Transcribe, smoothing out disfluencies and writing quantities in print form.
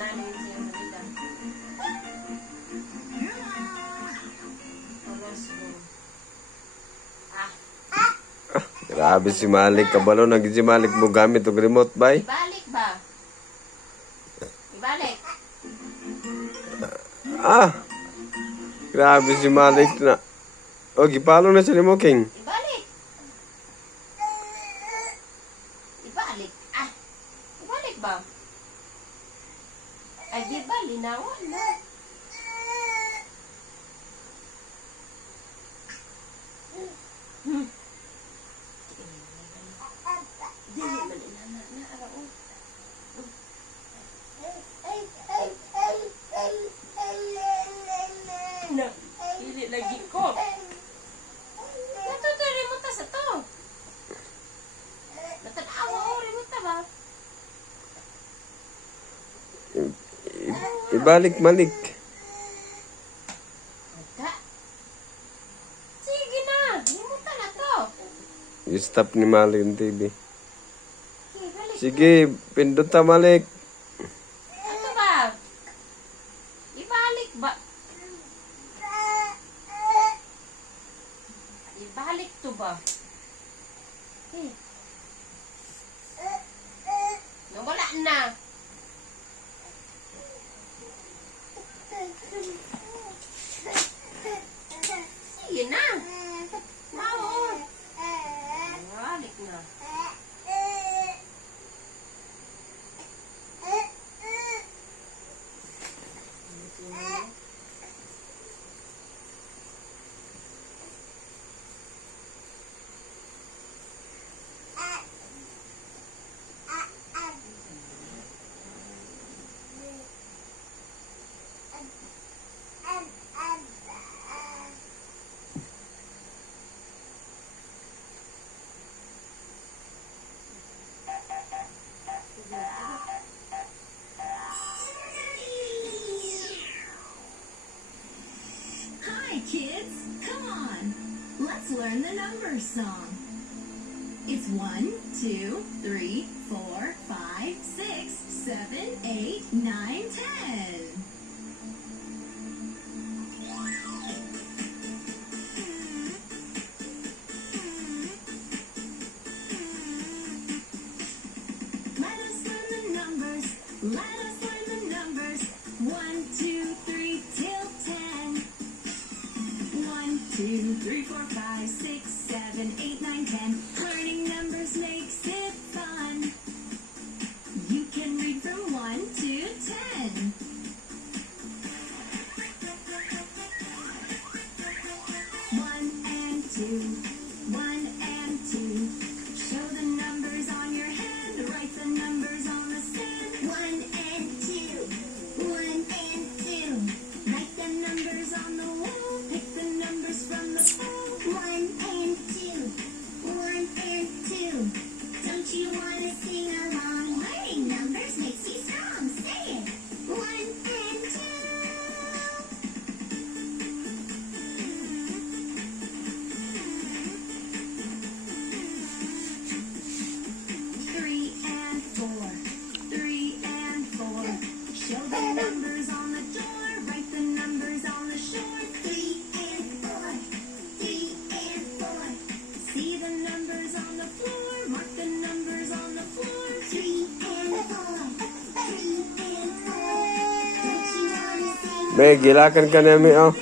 namin siya sa vida. Oras mo. Grabe si Malik. Kabalo nag si Malik mo gamit og remote bay. Ibalik ba? Ibalik. Grabe si Malik na. O, gipalo na siya ni Moking. Ibalik. Ibalik. Ibalik ba? Ay, di ba? Linawan na. Dili man inana na araw. Na, dili lagi ko. Ito remote sa to. Natanawa ko remote ba? Ibalik Malik. Ada. Sige na, remote na to. I-stop ni Malik yung TV. Sige, balik. Sige, pindot ta Malik. Ano ba? Ibalik ba? Ibalik to ba? Nawala na. Sige na. Mao. Ibalik na. Hi, kids. Come on. Let's learn the numbers song. It's 1, 2, 3, 4, 5, 6, 7, 8, 9, 10. Let us learn the numbers. Let us learn the numbers. 1, 2, 3 till 10. 1, 2, 3, 4, 5, 6, 7, 8, 9, 10. Learning numbers makes it fun. You can read from 1 to 10. 1 and 2, 1 and 2. Show the numbers on your hand. Write the numbers on the sand. 1 and 2, 1 and 2. Write the numbers on the wall. Pick the numbers from the phone. 1 and 2, 1 and 2. Don't you want to sing along? Learning numbers makes you strong. Say it. 1 and 2. 3 and 4, 3 and 4. Show the numbers on the door. Write the numbers on the shore. 3 and 4, 3 and 4. See the numbers on the floor. Mark the numbers on the floor. 3 and 4, 3 and 4. Don't you want to sing? Be, gilakan ka namin oh.